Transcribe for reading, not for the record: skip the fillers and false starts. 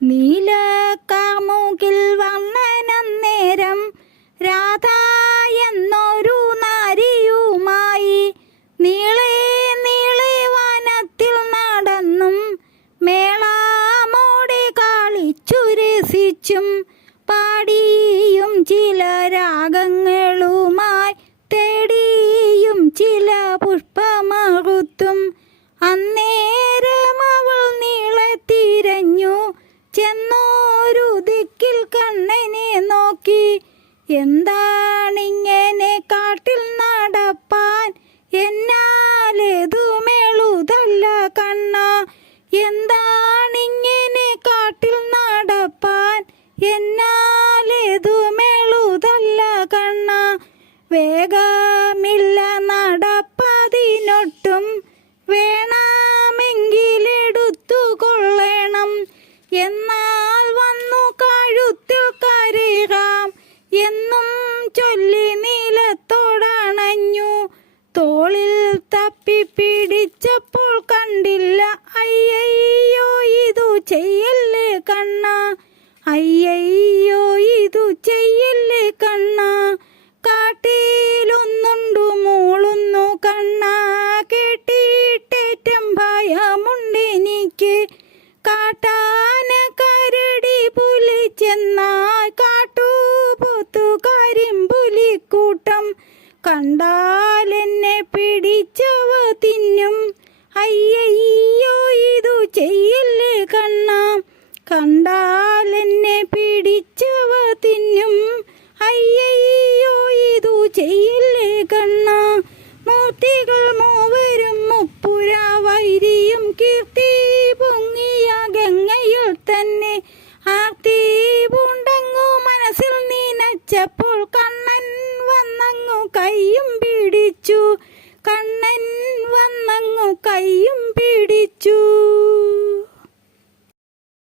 നീലക്കാർമുകിൽ വന്നനന്നേരം രാധ എന്നൊരു നാരിയുമായി നീളെ നീളെ വനത്തിൽ നടന്നും മേളാമോടെ കളിച്ചു രസിച്ചും പാടിയും ചില രാഗങ്ങളുമായി തേടിയും ചില പുഷ്പമറുത്തും അന്നേരം അവൾ നീളെ തിരഞ്ഞു ചെന്നോരു ദിക്കിൽ കണ്ണനെ നോക്കി. എന്താണിങ്ങനെ കാട്ടിൽ നടപ്പാൻ, എന്നാലേതുമെളുതല്ല കണ്ണ. എന്താണിങ്ങനെ കാട്ടിൽ നടപ്പാൻ, എന്നാലേതുമെളുതല്ല കണ്ണ. വേഗമില്ല നടപ്പതിനൊട്ടും, വേണമെങ്കിലെടുത്തു കൊള്ളണം. എന്നാൽ വന്നു കഴുത്തിൽ കരയാം എന്നും ചൊല്ലി നീലത്തോടണഞ്ഞു. തോളിൽ തപ്പി പിടിച്ചപ്പോൾ കണ്ടില്ല. അയ്യയ്യോ ഇതു ചെയ്യല്ലേ കണ്ണ, അയ്യയ്യോ ഇതു ചെയ്യല്ലേ കണ്ണ. കാട്ടിലൊന്നുണ്ടു മൂളുന്നു കണ്ണ, കേട്ടിട്ടേറ്റം ഭയമുണ്ടെനിക്ക്. കാട്ടാന കരടി പുലി ചെന്നാൽ കാട്ടുപോത്തു കരിമ്പുലിക്കൂട്ടം കണ്ടാലെന്നെ പിടിച്ചവ തിന്നും. അയ്യയ്യോ ഇതു ചെയ്യല്ലേ കണ്ണ, കണ്ടാലെന്നെ പിടിച്ചവ തിന്നും. അയ്യയ്യോ ഇതു ചെയ്യല്ലേ കണ്ണ. മൂർത്തികൾ മൂവരും മുപ്പുര വൈരിയും കീർത്തി പൊങ്ങിയ ഗംഗയിൽ തന്നെ ആർത്തി പൂണ്ടങ്ങു മനസ്സിൽ നീനച്ചപ്പോൾ കണ്ണൻ വന്നങ്ങു കൈയും പിടിച്ചു, കണ്ണൻ വന്നങ്ങു കൈയും